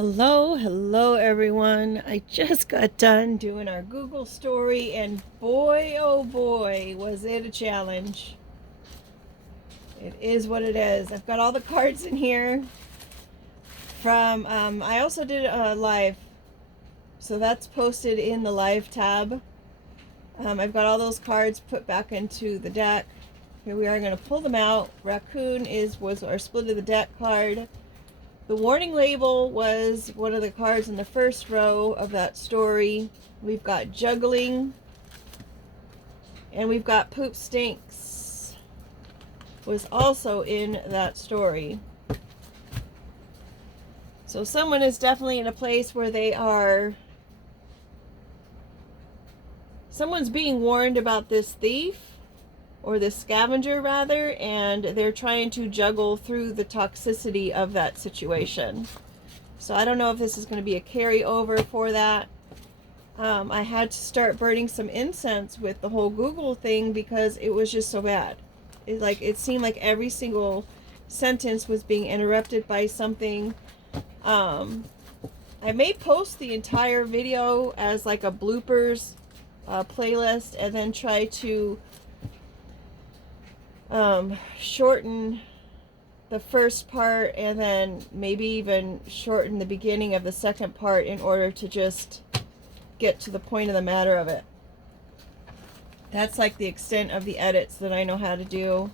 Hello everyone. I just got done doing our Google story and boy oh boy was it a challenge. It is what it is. I've got all the cards in here from I also did a live, so that's posted in the live tab. I've got all those cards put back into the deck. Here we are going to pull them out. Raccoon was our split of the deck card. The warning label was one of the cards in the first row of that story. We've got juggling, and we've got poop stinks was also in that story. So someone is definitely in a place where someone's being warned about this thief, or this scavenger rather, and they're trying to juggle through the toxicity of that situation. So I don't know if this is going to be a carryover for that. I had to start burning some incense with the whole Google thing because it was just so bad. It seemed like every single sentence was being interrupted by something. I may post the entire video as like a bloopers playlist, and then try to shorten the first part and then maybe even shorten the beginning of the second part in order to just get to the point of the matter of it. That's like the extent of the edits that I know how to do.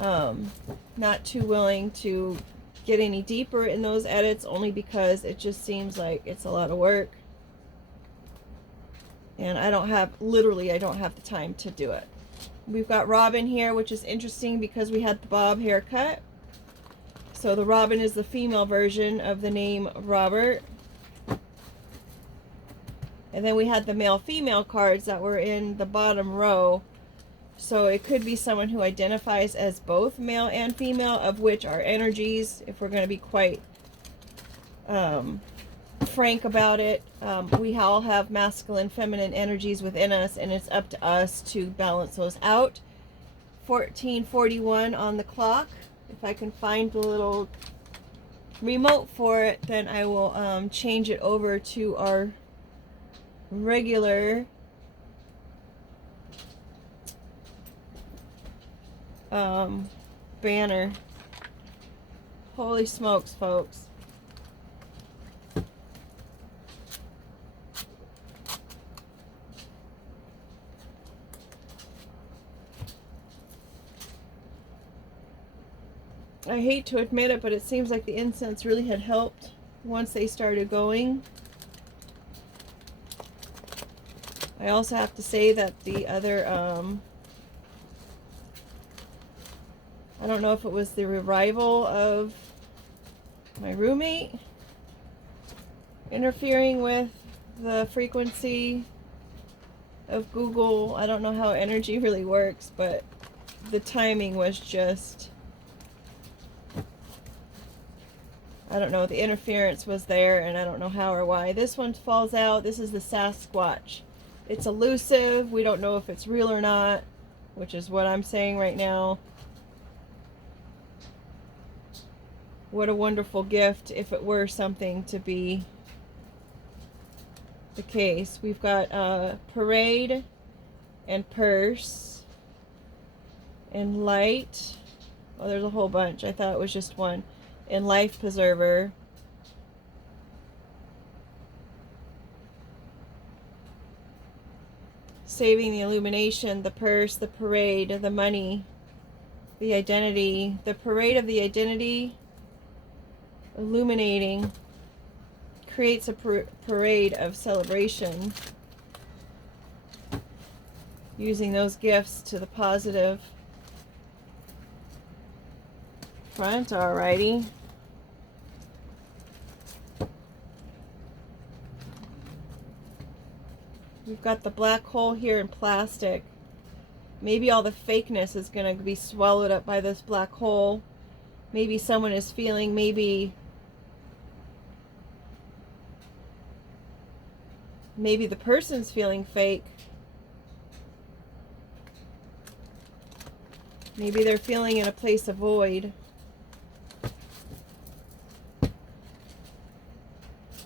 Not too willing to get any deeper in those edits, only because it just seems like it's a lot of work, and I don't have the time to do it. We've got Robin here, which is interesting because we had the bob haircut. So the Robin is the female version of the name Robert. And then we had the male-female cards that were in the bottom row. So it could be someone who identifies as both male and female, of which our energies, if we're going to be quite frank about it, we all have masculine, feminine energies within us, and it's up to us to balance those out. 14:41 on the clock. If I can find the little remote for it, then I will change it over to our regular banner. Holy smokes, folks. I hate to admit it, but it seems like the incense really had helped once they started going. I also have to say that the other, I don't know if it was the revival of my roommate interfering with the frequency of Google. I don't know how energy really works, but the timing was just, I don't know, the interference was there, and I don't know how or why. This one falls out. This is the Sasquatch. It's elusive. We don't know if it's real or not, which is what I'm saying right now. What a wonderful gift if it were something to be the case. We've got parade and purse and light. Oh, there's a whole bunch. I thought it was just one. And life preserver. Saving the illumination, the purse, the parade, the money, the identity, the parade of the identity, illuminating, creates a parade of celebration, using those gifts to the positive front. Alrighty. We've got the black hole here in plastic. Maybe all the fakeness is going to be swallowed up by this black hole. Maybe someone is feeling, maybe the person's feeling fake. Maybe they're feeling in a place of void.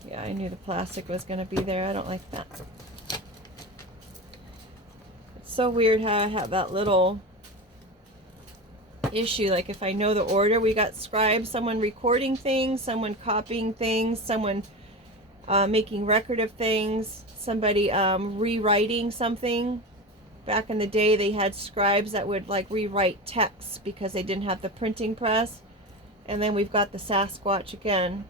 Yeah, I knew the plastic was going to be there. I don't like that. It's so weird how I have that little issue. Like if I know the order, we got scribes, someone recording things, someone copying things, someone making record of things, somebody rewriting something. Back in the day, they had scribes that would like rewrite texts because they didn't have the printing press. And then we've got the Sasquatch again.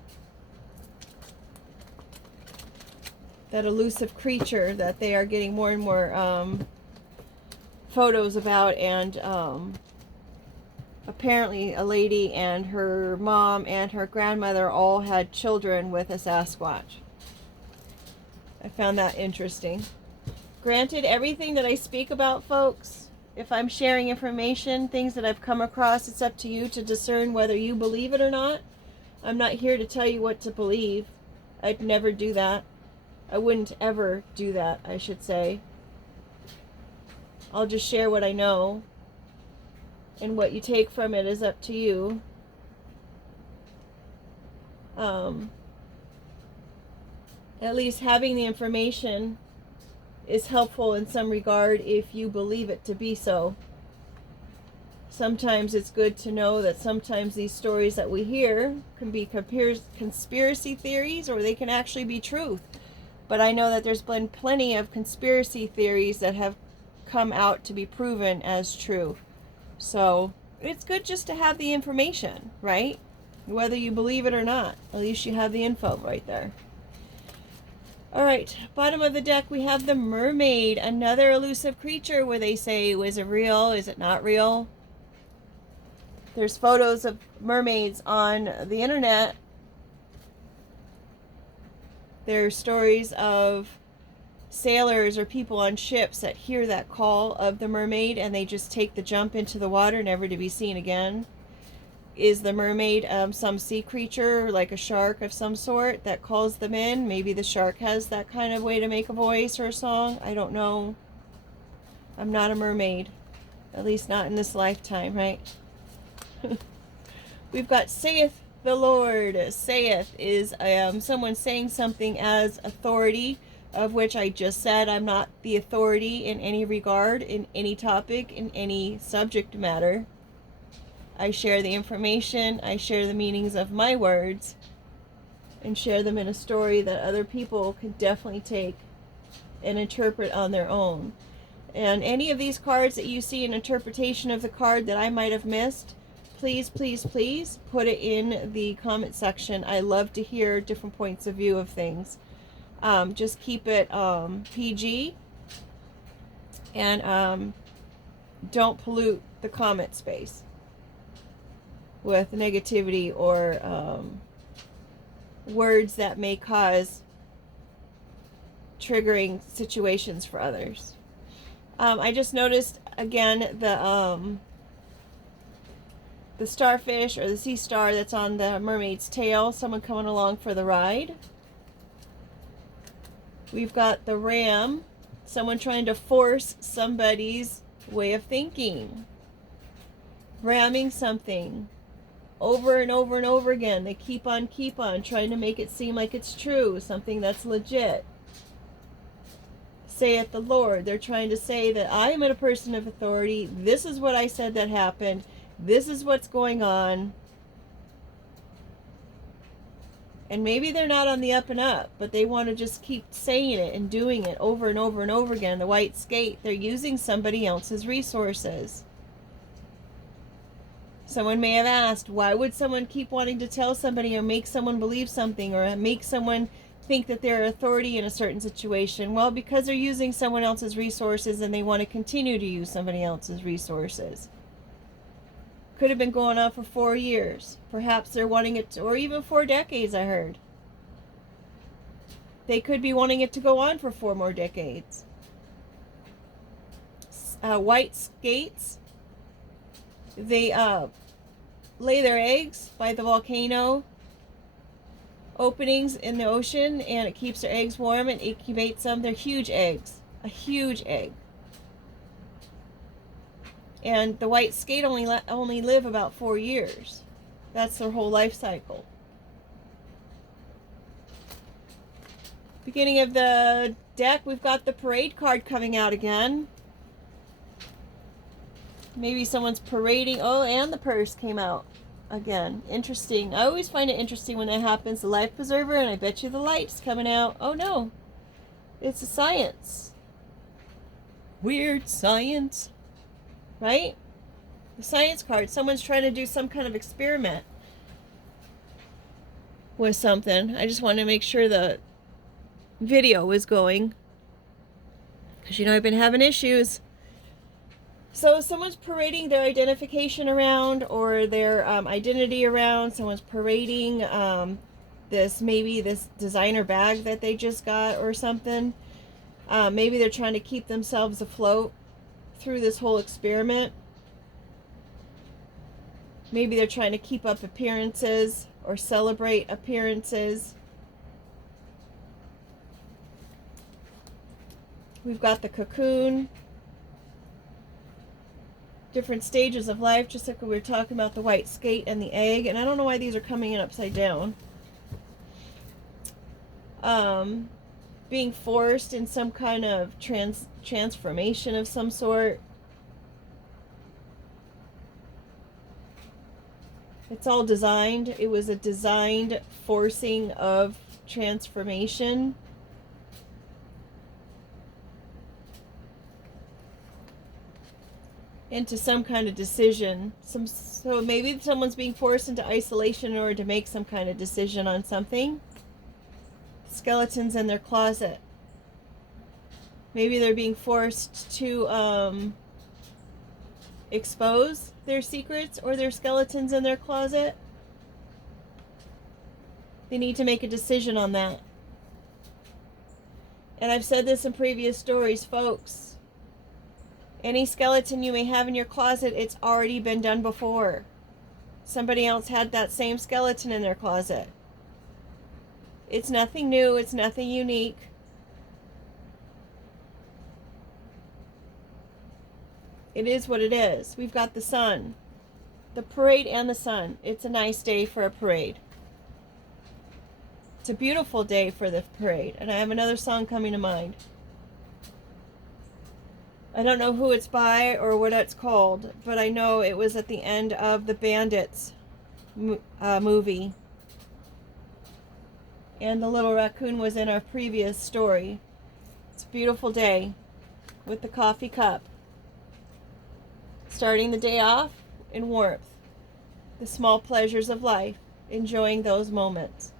That elusive creature that they are getting more and more photos about. And apparently a lady and her mom and her grandmother all had children with a Sasquatch. I found that interesting. Granted, everything that I speak about, folks, if I'm sharing information, things that I've come across, it's up to you to discern whether you believe it or not. I'm not here to tell you what to believe. I'd never do that. I wouldn't ever do that, I should say. I'll just share what I know. And what you take from it is up to you. At least having the information is helpful in some regard if you believe it to be so. Sometimes it's good to know that sometimes these stories that we hear can be conspiracy theories, or they can actually be truth. But I know that there's been plenty of conspiracy theories that have come out to be proven as true. So it's good just to have the information, right? Whether you believe it or not, at least you have the info right there. All right, bottom of the deck, we have the mermaid, another elusive creature where they say, is it real? Is it not real? There's photos of mermaids on the internet. There's stories of sailors or people on ships that hear that call of the mermaid and they just take the jump into the water, never to be seen again. Is the mermaid some sea creature, like a shark of some sort, that calls them in? Maybe the shark has that kind of way to make a voice or a song. I don't know. I'm not a mermaid. At least not in this lifetime, right? We've got saith the Lord. Saith is someone saying something as authority, of which I just said I'm not the authority in any regard, in any topic, in any subject matter. I share the information, I share the meanings of my words, and share them in a story that other people can definitely take and interpret on their own. And any of these cards that you see an interpretation of the card that I might have missed, please, please, please put it in the comment section. I love to hear different points of view of things. Just keep it PG, and don't pollute the comment space with negativity or words that may cause triggering situations for others. I just noticed again the starfish or the sea star that's on the mermaid's tail. Someone coming along for the ride. We've got the ram. Someone trying to force somebody's way of thinking. Ramming something over and over and over again. They keep on trying to make it seem like it's true, something that's legit. Saith the Lord. They're trying to say that I am a person of authority. This is what I said that happened. This is what's going on. And maybe they're not on the up and up, but they want to just keep saying it and doing it over and over and over again. The white skate, they're using somebody else's resources. Someone may have asked, why would someone keep wanting to tell somebody or make someone believe something or make someone think that they're authority in a certain situation? Well, because they're using someone else's resources and they want to continue to use somebody else's resources. Could have been going on for 4 years. Perhaps they're wanting it to, or even 4 decades, I heard. They could be wanting it to go on for 4 more decades. White skates. They lay their eggs by the volcano openings in the ocean, and it keeps their eggs warm and incubates them. They're huge eggs. A huge egg. And the white skate only live about 4 years. That's their whole life cycle. Beginning of the deck, we've got the parade card coming out again. Maybe someone's parading. Oh, and the purse came out again. Interesting. I always find it interesting when that happens. The life preserver, and I bet you the light's coming out. Oh no, it's a science. Weird science, right? The science card. Someone's trying to do some kind of experiment with something. I just wanted to make sure the video was going, because you know I've been having issues. So someone's parading their identification around, or their identity around. Someone's parading maybe this designer bag that they just got or something. Maybe they're trying to keep themselves afloat through this whole experiment. Maybe they're trying to keep up appearances or celebrate appearances. We've got the cocoon. Different stages of life, just like we were talking about the white skate and the egg. And I don't know why these are coming in upside down. Being forced in some kind of transformation of some sort. It's all designed. It was a designed forcing of transformation. Into some kind of decision. So maybe someone's being forced into isolation in order to make some kind of decision on something. Skeletons in their closet. Maybe they're being forced to expose their secrets or their skeletons in their closet. They need to make a decision on that. And I've said this in previous stories, folks. Any skeleton you may have in your closet, it's already been done before. Somebody else had that same skeleton in their closet. It's nothing new. It's nothing unique. It is what it is. We've got the sun. The parade and the sun. It's a nice day for a parade. It's a beautiful day for the parade. And I have another song coming to mind. I don't know who it's by or what it's called, but I know it was at the end of the Bandits movie. And the little raccoon was in our previous story. It's a beautiful day with the coffee cup. Starting the day off in warmth. The small pleasures of life. Enjoying those moments.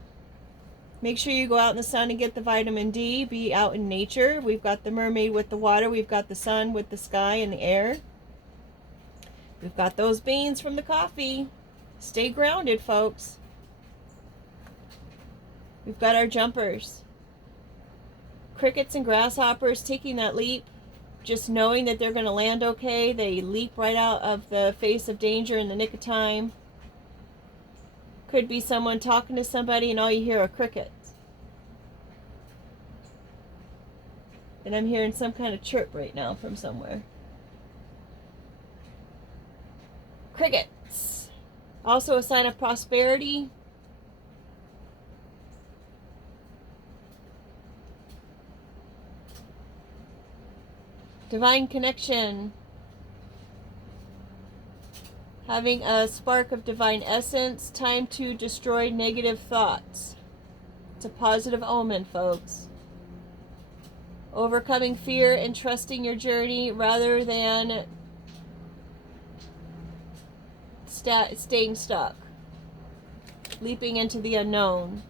Make sure you go out in the sun and get the vitamin D. Be out in nature. We've got the mermaid with the water. We've got the sun with the sky and the air. We've got those beans from the coffee. Stay grounded, folks. We've got our jumpers. Crickets and grasshoppers taking that leap. Just knowing that they're going to land okay. They leap right out of the face of danger in the nick of time. Could be someone talking to somebody and all you hear are crickets. And I'm hearing some kind of chirp right now from somewhere. Crickets. Also a sign of prosperity. Divine connection. Having a spark of divine essence. Time to destroy negative thoughts. It's a positive omen, folks. Overcoming fear and trusting your journey rather than staying stuck. Leaping into the unknown.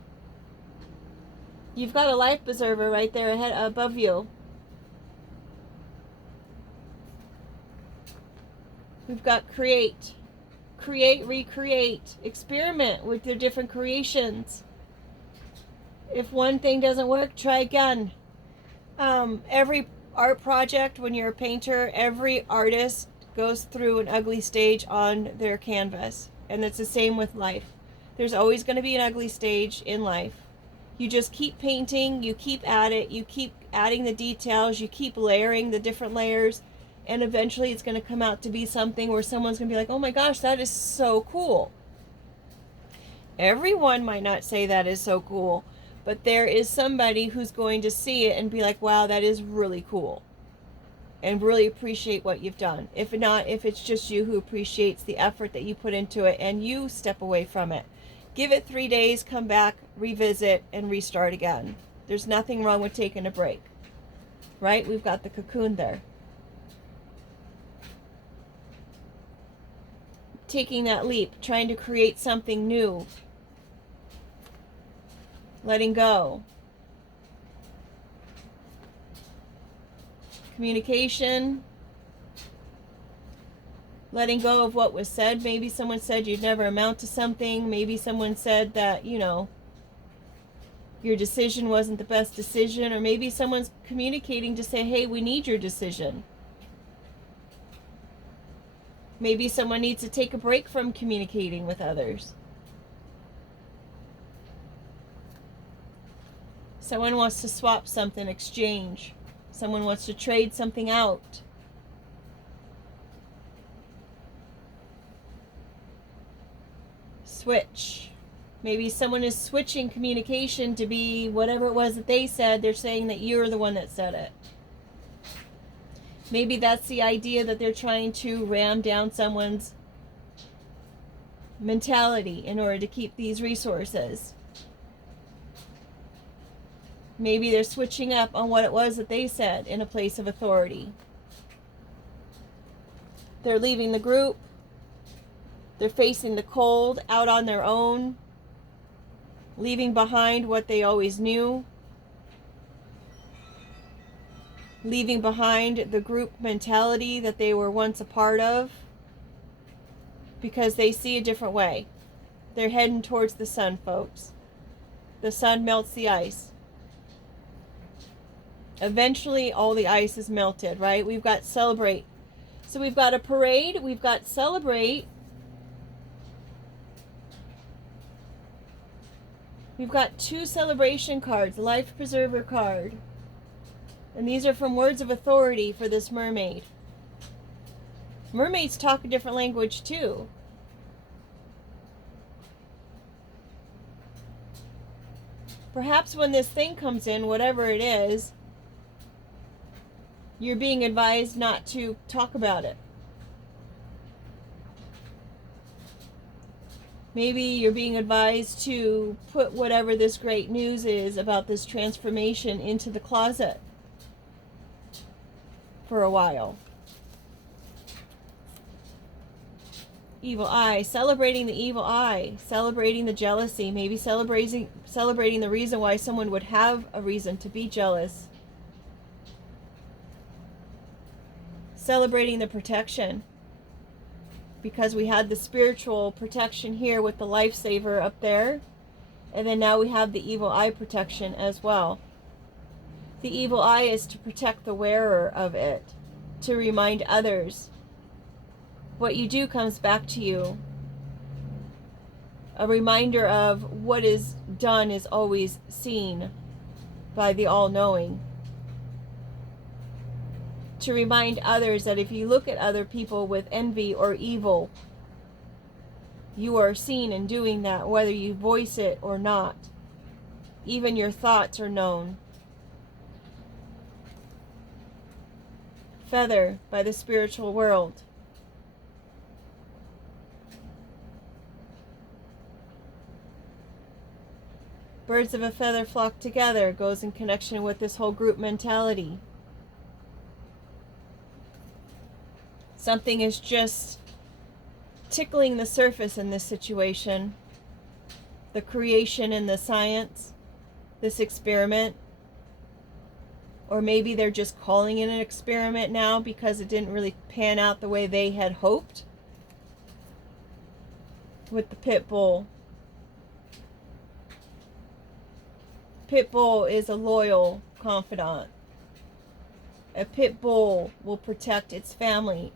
You've got a life preserver right there ahead above you. We've got create, recreate, experiment with your different creations. If one thing doesn't work, try again. Every art project, when you're a painter, every artist goes through an ugly stage on their canvas. And it's the same with life. There's always going to be an ugly stage in life. You just keep painting, you keep at it, you keep adding the details, you keep layering the different layers. And eventually it's going to come out to be something where someone's going to be like, oh my gosh, that is so cool. Everyone might not say that is so cool, But there is somebody who's going to see it and be like, wow, that is really cool. And really appreciate what you've done. If not, if it's just you who appreciates the effort that you put into it and you step away from it. Give it 3 days, come back, revisit, and restart again. There's nothing wrong with taking a break. Right? We've got the cocoon there. Taking that leap, trying to create something new. Letting go. Communication. Letting go of what was said. Maybe someone said you'd never amount to something. Maybe someone said that, your decision wasn't the best decision. Or maybe someone's communicating to say, hey, we need your decision. Maybe someone needs to take a break from communicating with others. Someone wants to swap something, exchange. Someone wants to trade something out. Switch. Maybe someone is switching communication to be whatever it was that they said. They're saying that you're the one that said it. Maybe that's the idea that they're trying to ram down someone's mentality in order to keep these resources. Maybe they're switching up on what it was that they said in a place of authority. They're leaving the group. They're facing the cold out on their own, leaving behind what they always knew, leaving behind the group mentality that they were once a part of, because they see a different way. They're heading towards the sun, folks. The sun melts the ice. Eventually, all the ice is melted, right? We've got celebrate. So we've got a parade, we've got celebrate. We've got 2 celebration cards, life preserver card. And these are from words of authority for this mermaid. Mermaids talk a different language too. Perhaps when this thing comes in, whatever it is, you're being advised not to talk about it. Maybe you're being advised to put whatever this great news is about this transformation into the closet for a while. Evil eye, celebrating the evil eye, celebrating the jealousy, maybe celebrating the reason why someone would have a reason to be jealous. Celebrating the protection, because we had the spiritual protection here with the lifesaver up there, and then now we have the evil eye protection as well. The evil eye is to protect the wearer of it, to remind others. What you do comes back to you. A reminder of what is done is always seen by the all-knowing. To remind others that if you look at other people with envy or evil, you are seen in doing that, whether you voice it or not. Even your thoughts are known. Feather by the spiritual world. Birds of a feather flock together goes in connection with this whole group mentality. Something is just tickling the surface in this situation. The creation and the science, this experiment. Or maybe they're just calling it an experiment now because it didn't really pan out the way they had hoped. With the pit bull. Pit bull is a loyal confidant. A pit bull will protect its family.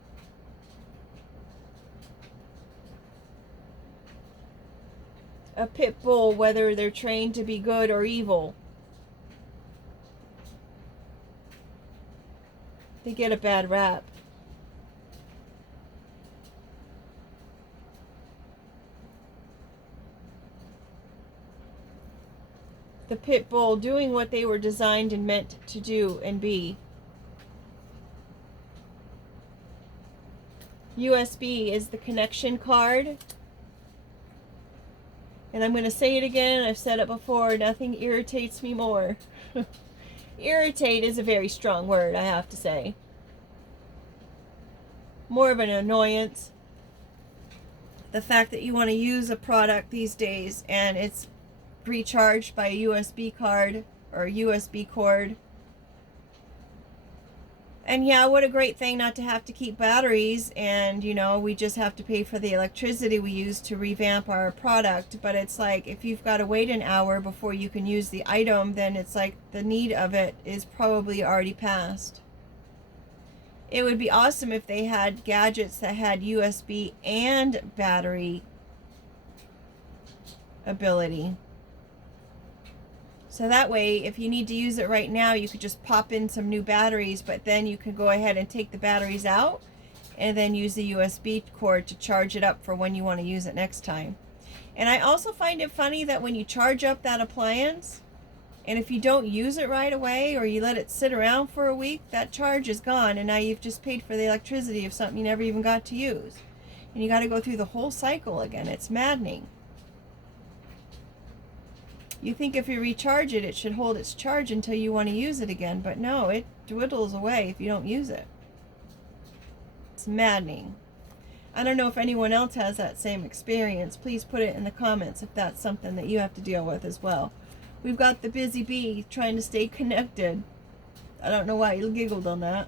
A pit bull, whether they're trained to be good or evil, they get a bad rap. the pit bull doing what they were designed and meant to do and be. USB is the connection card. And I'm going to say it again, I've said it before, nothing irritates me more. Irritate is a very strong word, I have to say. More of an annoyance. The fact that you want to use a product these days and it's recharged by a USB card or a USB cord. And yeah, what a great thing not to have to keep batteries, and you know, we just have to pay for the electricity we use to revamp our product. But it's like, if you've got to wait an hour before you can use the item, then it's like the need of it is probably already past. It would be awesome if they had gadgets that had USB and battery ability. So that way, if you need to use it right now, you could just pop in some new batteries, but then you could go ahead and take the batteries out and then use the USB cord to charge it up for when you want to use it next time. And I also find it funny that when you charge up that appliance, and if you don't use it right away or you let it sit around for a week, that charge is gone, and now you've just paid for the electricity of something you never even got to use. And you got to go through the whole cycle again. It's maddening. You think if you recharge it, it should hold its charge until you want to use it again, but no, it dwindles away if you don't use it. It's maddening. I don't know if anyone else has that same experience. Please put it in the comments if that's something that you have to deal with as well. We've got the busy bee trying to stay connected. I don't know why you giggled on that.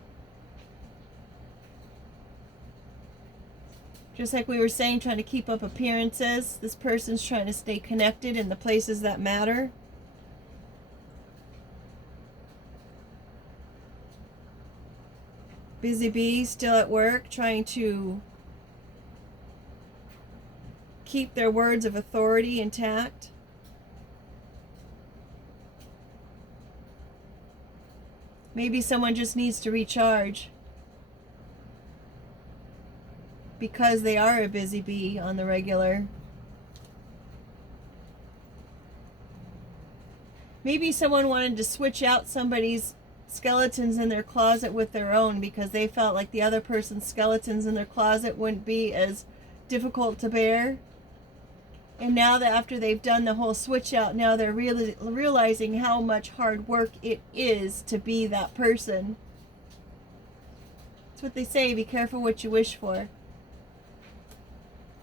Just like we were saying, trying to keep up appearances, this person's trying to stay connected in the places that matter. Busy bee still at work, trying to keep their words of authority intact. Maybe someone just needs to recharge because they are a busy bee on the regular. Maybe someone wanted to switch out somebody's skeletons in their closet with their own because they felt like the other person's skeletons in their closet wouldn't be as difficult to bear. And now that after they've done the whole switch out, now they're really realizing how much hard work it is to be that person. That's what they say, be careful what you wish for.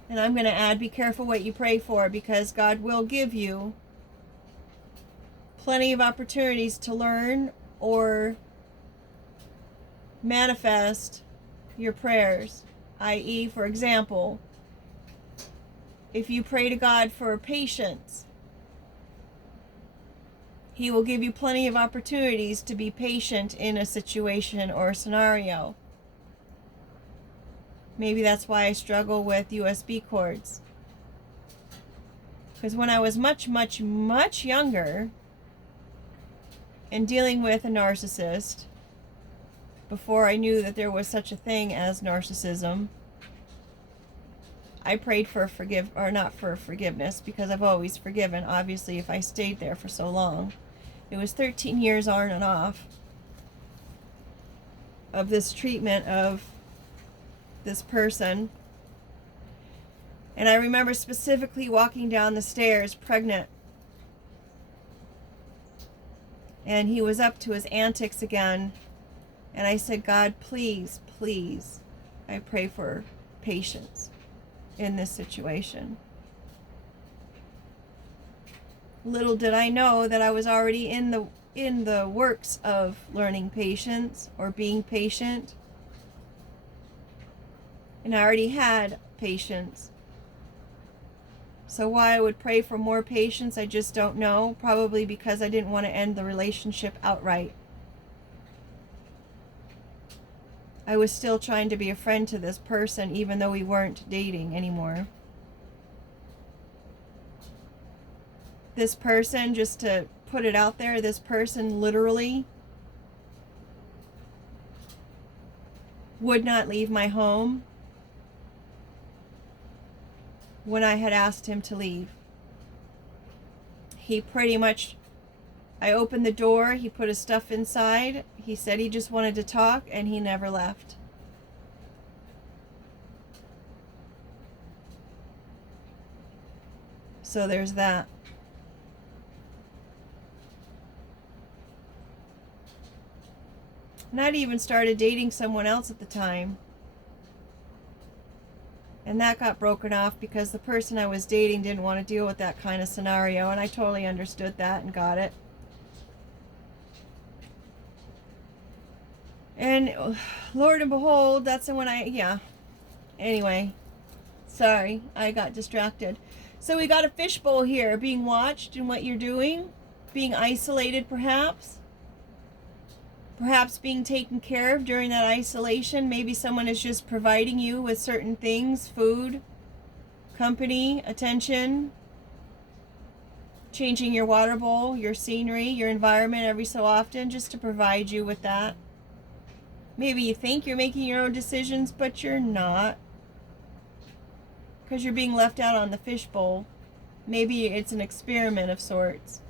And I'm going to add, be careful what you pray for, because God will give you plenty of opportunities to learn or manifest your prayers. I.e., for example, if you pray to God for patience, He will give you plenty of opportunities to be patient in a situation or a scenario. Maybe that's why I struggle with USB cords. Because when I was much, much, much younger and dealing with a narcissist, before I knew that there was such a thing as narcissism, I prayed for not for forgiveness, because I've always forgiven, obviously, if I stayed there for so long. It was 13 years on and off of this treatment of this person. And I remember specifically walking down the stairs pregnant, and he was up to his antics again, and I said, God, please, please, I pray for patience in this situation. Little did I know that I was already in the works of learning patience or being patient. And I already had patience. So why I would pray for more patience, I just don't know. Probably because I didn't want to end the relationship outright. I was still trying to be a friend to this person, even though we weren't dating anymore. This person, just to put it out there, this person literally would not leave my home when I had asked him to leave. He pretty much I opened the door, he put his stuff inside, he said he just wanted to talk, and he never left. So there's that. And I'd even started dating someone else at the time. And that got broken off because the person I was dating didn't want to deal with that kind of scenario, and I totally understood that and got it. And Lord and behold, that's when Anyway, sorry, I got distracted. So we got a fishbowl here, being watched in what you're doing, being isolated perhaps being taken care of during that isolation. Maybe someone is just providing you with certain things, food, company, attention, changing your water bowl, your scenery, your environment every so often, just to provide you with that. Maybe you think you're making your own decisions, but you're not, because you're being left out on the fishbowl. Maybe it's an experiment of sorts.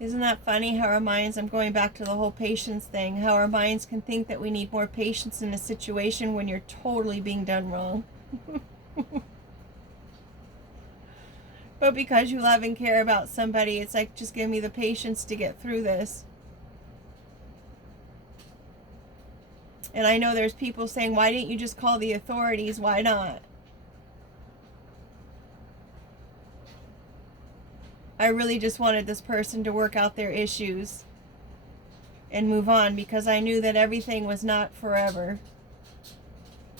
Isn't that funny how our minds, I'm going back to the whole patience thing, how our minds can think that we need more patience in a situation when you're totally being done wrong. But because you love and care about somebody, it's like, just give me the patience to get through this. And I know there's people saying, why didn't you just call the authorities? Why not? I really just wanted this person to work out their issues and move on, because I knew that everything was not forever.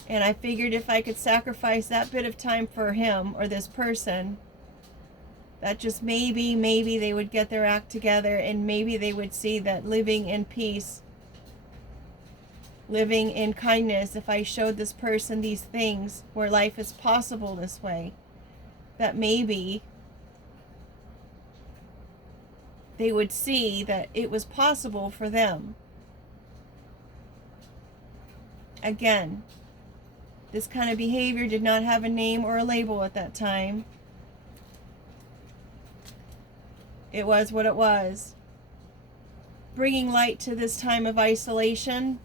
And I figured if I could sacrifice that bit of time for him or this person, that just maybe they would get their act together, and maybe they would see that living in peace, living in kindness, if I showed this person these things where life is possible this way, that maybe they would see that it was possible for them. Again, this kind of behavior did not have a name or a label at that time. It was what it was. Bringing light to this time of isolation.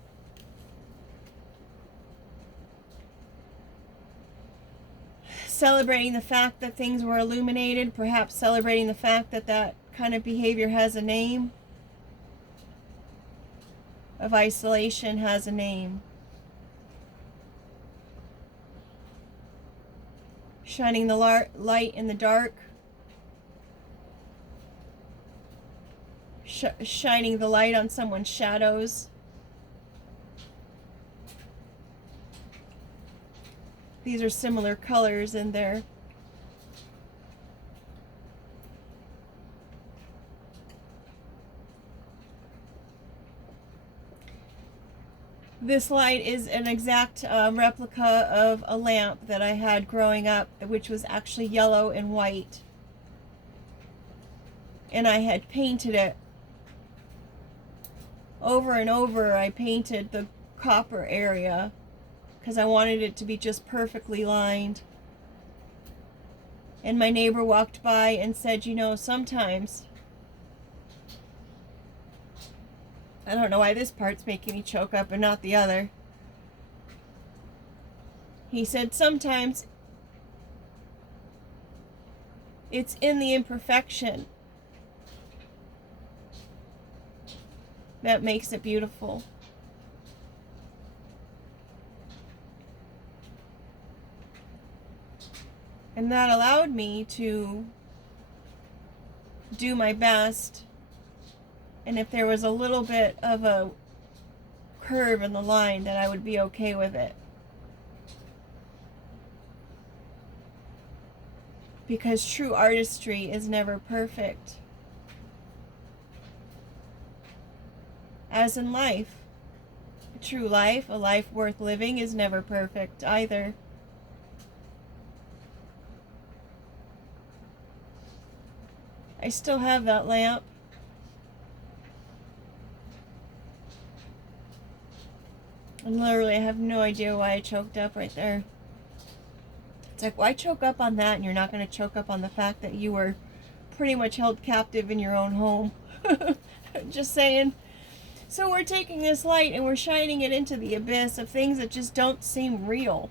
Celebrating the fact that things were illuminated, perhaps celebrating the fact that that kind of behavior has a name, of isolation has a name. Shining the light in the dark. Shining the light on someone's shadows. These are similar colors in there. This light is an exact replica of a lamp that I had growing up, which was actually yellow and white. And I had painted it over and over. I painted the copper area because I wanted it to be just perfectly lined. And my neighbor walked by and said, you know, sometimes, I don't know why this part's making me choke up and not the other. He said, sometimes it's in the imperfection that makes it beautiful. And that allowed me to do my best. And if there was a little bit of a curve in the line, that I would be okay with it. Because true artistry is never perfect. As in life, a true life, a life worth living, is never perfect either. I still have that lamp. And literally, I have no idea why I choked up right there. It's like, why choke up on that and you're not going to choke up on the fact that you were pretty much held captive in your own home? Just saying. So we're taking this light and we're shining it into the abyss of things that just don't seem real.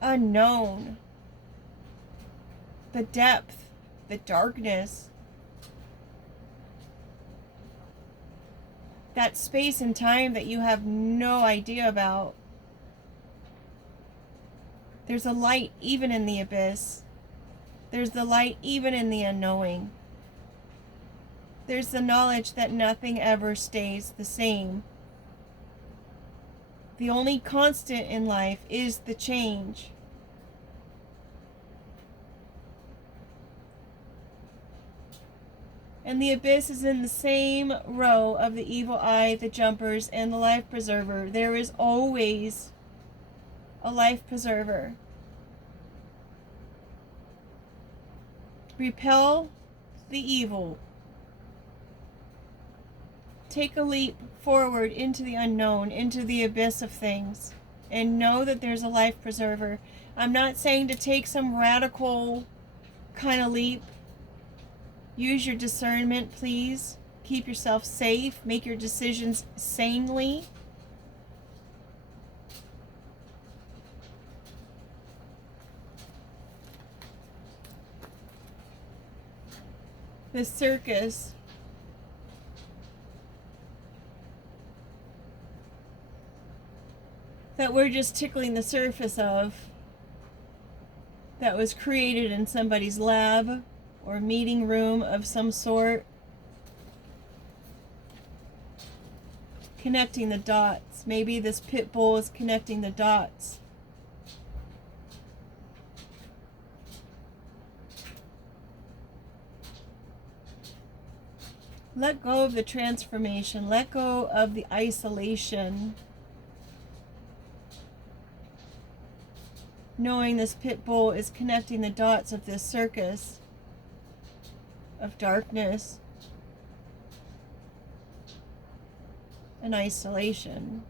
Unknown. The depth. The darkness. That space and time that you have no idea about. There's a light even in the abyss. There's the light even in the unknowing. There's the knowledge that nothing ever stays the same. The only constant in life is the change. And the abyss is in the same row of the evil eye, the jumpers, and the life preserver. There is always a life preserver. Repel the evil. Take a leap forward into the unknown, into the abyss of things, and know that there's a life preserver. I'm not saying to take some radical kind of leap. Use your discernment, please. Keep yourself safe. Make your decisions sanely. The circus. That we're just tickling the surface of. That was created in somebody's lab or meeting room of some sort. Connecting the dots. Maybe this pit bull is connecting the dots. Let go of the transformation. Let go of the isolation. Knowing this pit bull is connecting the dots of this circus of darkness and isolation.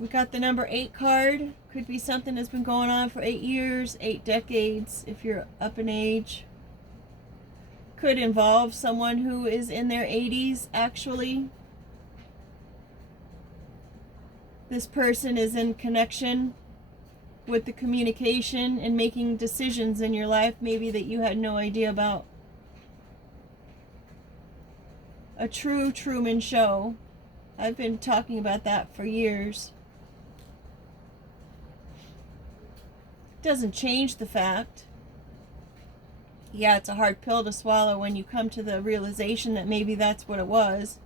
We got the number 8 card. Could be something that's been going on for 8 years, 8 decades, if you're up in age. Could involve someone who is in their 80s, actually. This person is in connection with the communication and making decisions in your life, maybe that you had no idea about. A true Truman Show. I've been talking about that for years. Doesn't change the fact. Yeah, it's a hard pill to swallow when you come to the realization that maybe that's what it was.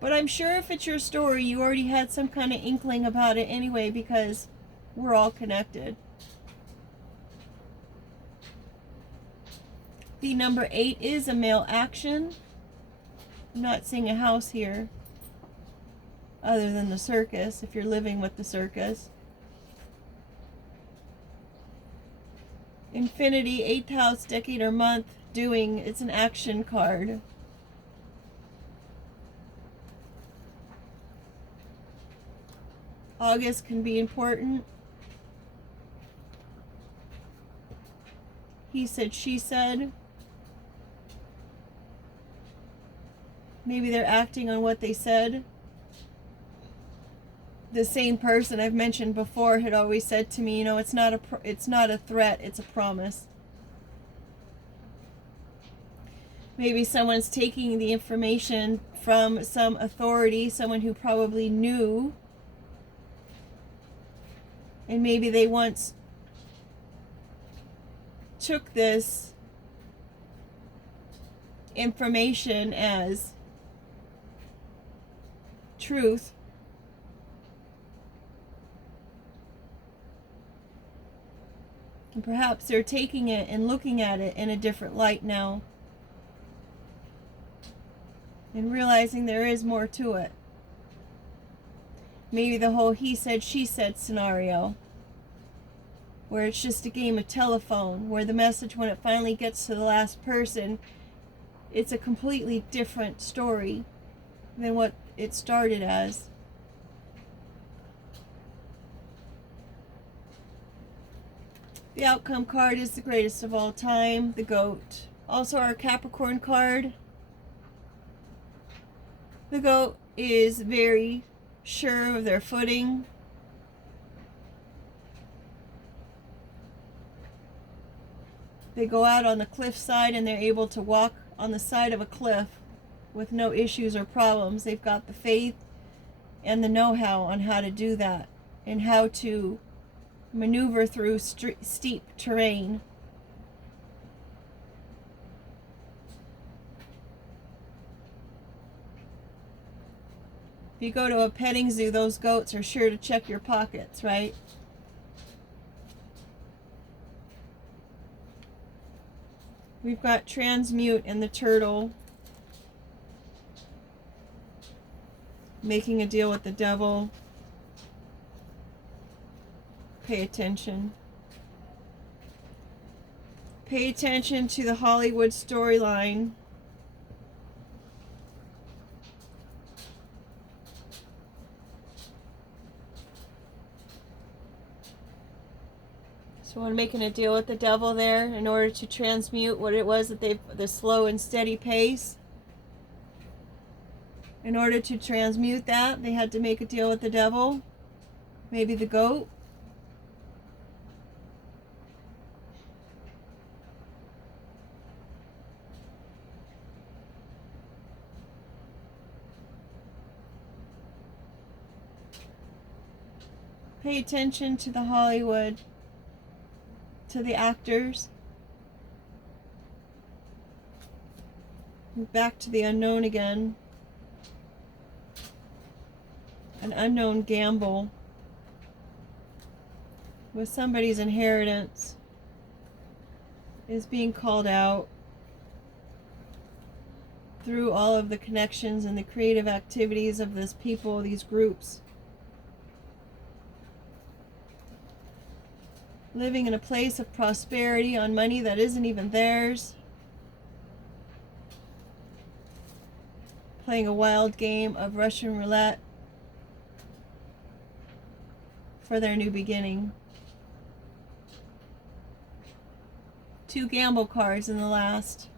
But I'm sure if it's your story, you already had some kind of inkling about it anyway, because we're all connected. The number 8 is a male action. I'm not seeing a house here other than the circus, if you're living with the circus. Infinity, 8th house, decade or month, doing. It's an action card. August can be important. He said, she said. Maybe they're acting on what they said. The same person I've mentioned before had always said to me, you know, it's not a threat, it's a promise. Maybe someone's taking the information from some authority, someone who probably knew, and maybe they once took this information as truth. And perhaps they're taking it and looking at it in a different light now, and realizing there is more to it. Maybe the whole he said, she said scenario, where it's just a game of telephone, where the message, when it finally gets to the last person, it's a completely different story than what it started as. The outcome card is the greatest of all time, the goat. Also our Capricorn card. The goat is very sure of their footing. They go out on the cliffside and they're able to walk on the side of a cliff with no issues or problems. They've got the faith and the know-how on how to do that and how to maneuver through steep terrain. If you go to a petting zoo, those goats are sure to check your pockets, right? We've got transmute and the turtle making a deal with the devil. Pay attention. Pay attention to the Hollywood storyline. So I'm making a deal with the devil there in order to transmute what it was that the slow and steady pace. In order to transmute that, they had to make a deal with the devil. Maybe the goat. Pay attention to the Hollywood, to the actors. Back to the unknown again. An unknown gamble with somebody's inheritance is being called out through all of the connections and the creative activities of this people, these groups. Living in a place of prosperity on money that isn't even theirs. Playing a wild game of Russian roulette for their new beginning. 2 gamble cards in the last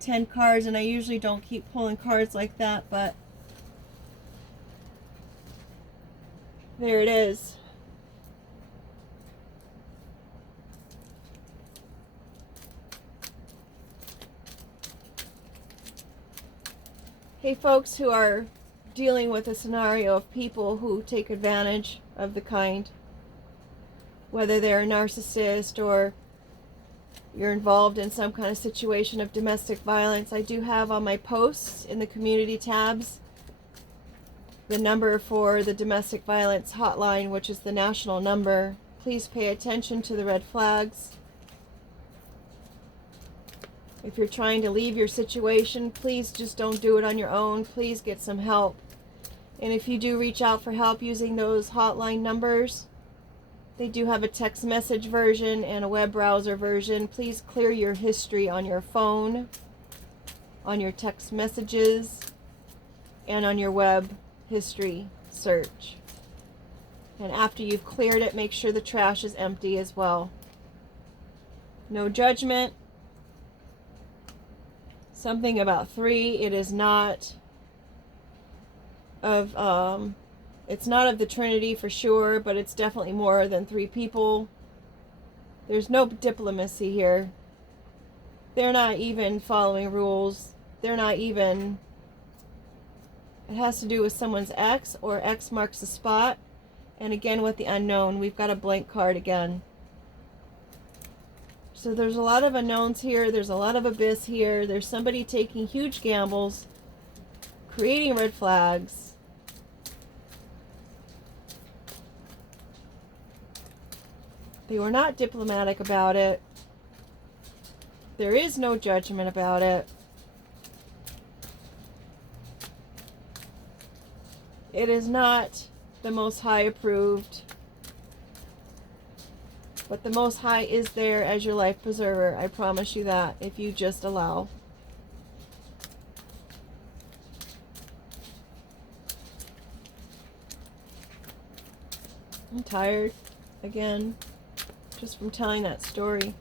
10 cards, and I usually don't keep pulling cards like that, but there it is. Hey folks who are dealing with a scenario of people who take advantage of the kind, whether they're a narcissist or you're involved in some kind of situation of domestic violence, I do have on my posts in the community tabs the number for the domestic violence hotline, which is the national number. Please pay attention to the red flags. If you're trying to leave your situation, please just don't do it on your own. Please get some help. And if you do reach out for help using those hotline numbers, they do have a text message version and a web browser version. Please clear your history on your phone, on your text messages, and on your web history search. And after you've cleared it, make sure the trash is empty as well. No judgment. Something about 3. It is not of it's not of the Trinity for sure, but it's definitely more than 3 people. There's no diplomacy here. They're not even following rules. They're not even, it has to do with someone's ex, or X marks the spot. And again with the unknown, we've got a blank card again. So there's a lot of unknowns here. There's a lot of abyss here. There's somebody taking huge gambles, creating red flags. They were not diplomatic about it. There is no judgment about it. It is not the Most High approved. But the Most High is there as your life preserver. I promise you that, if you just allow. I'm tired again. just from telling that story.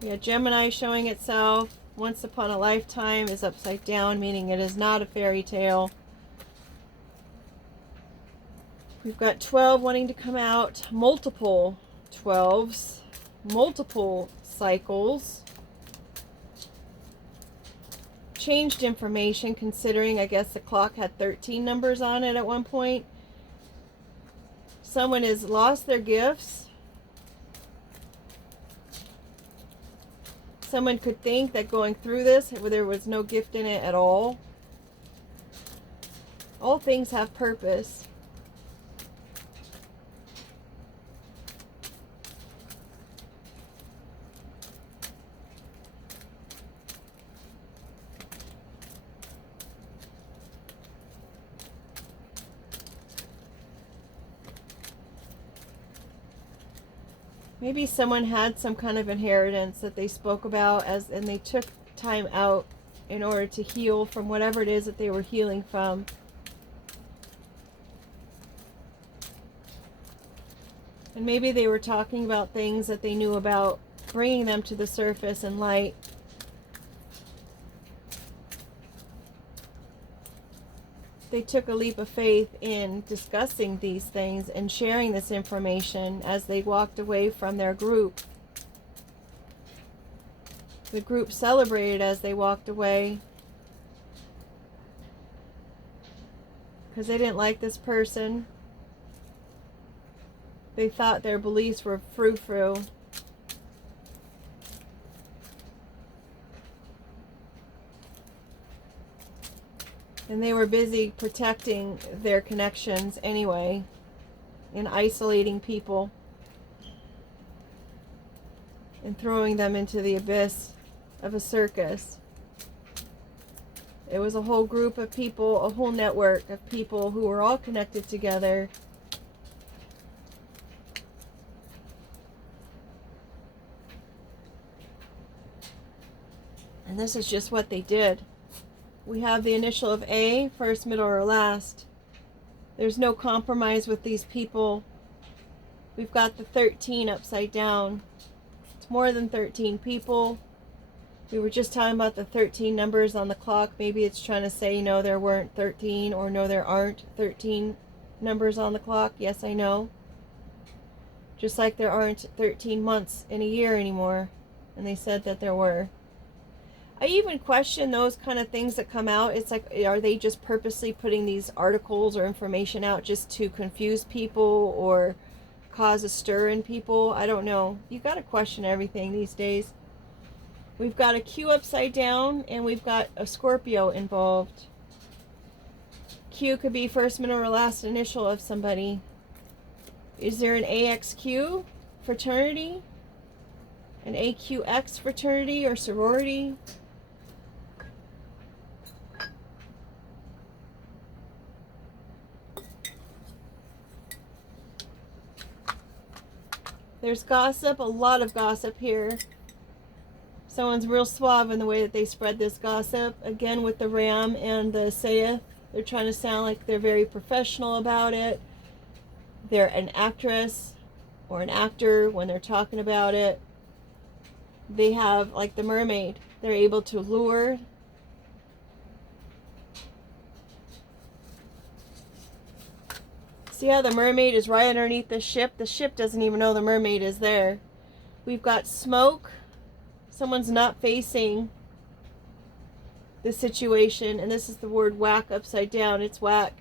Yeah, Gemini showing itself. Once upon a lifetime is upside down, meaning it is not a fairy tale. We've got 12 wanting to come out, multiple 12s, multiple cycles. Changed information considering, I guess, the clock had 13 numbers on it at one point. Someone has lost their gifts. Someone could think that going through this, there was no gift in it at all. All things have purpose. Maybe someone had some kind of inheritance that they spoke about and they took time out in order to heal from whatever it is that they were healing from. And maybe they were talking about things that they knew about, bringing them to the surface and light. They took a leap of faith in discussing these things and sharing this information as they walked away from their group. The group celebrated as they walked away because they didn't like this person. They thought their beliefs were frou-frou. And they were busy protecting their connections anyway, and isolating people and throwing them into the abyss of a circus. It was a whole group of people, a whole network of people who were all connected together. And this is just what they did. We have the initial of A, first, middle, or last. There's no compromise with these people. We've got the 13 upside down. It's more than 13 people. We were just talking about the 13 numbers on the clock. Maybe it's trying to say, no, there weren't 13, or no, there aren't 13 numbers on the clock. Yes, I know. Just like there aren't 13 months in a year anymore. And they said that there were. I even question those kind of things that come out. It's like, are they just purposely putting these articles or information out just to confuse people or cause a stir in people? I don't know. You got to question everything these days. We've got a Q upside down, and we've got a Scorpio involved. Q could be first, middle, or last initial of somebody. Is there an AXQ fraternity? An AQX fraternity or sorority? There's gossip, a lot of gossip here. Someone's real suave in the way that they spread this gossip. Again, with the Ram and the Saith, they're trying to sound like they're very professional about it. They're an actress or an actor when they're talking about it. They have, like the mermaid, they're able to lure. See how the mermaid is right underneath the ship? The ship doesn't even know the mermaid is there. We've got smoke. Someone's not facing the situation. And this is the word whack upside down. It's whack.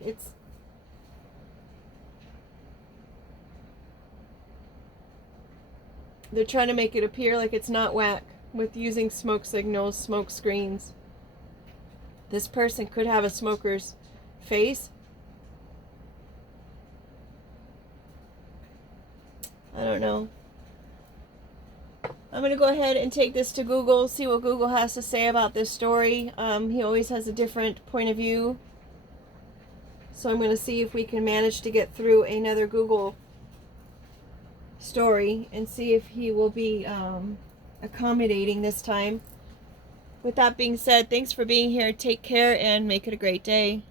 They're trying to make it appear like it's not whack with using smoke signals, smoke screens. This person could have a smoker's face. I don't know. I'm going to go ahead and take this to Google, see what Google has to say about this story. He always has a different point of view. So I'm going to see if we can manage to get through another Google story and see if he will be accommodating this time. with that being said, thanks for being here. Take care and make it a great day.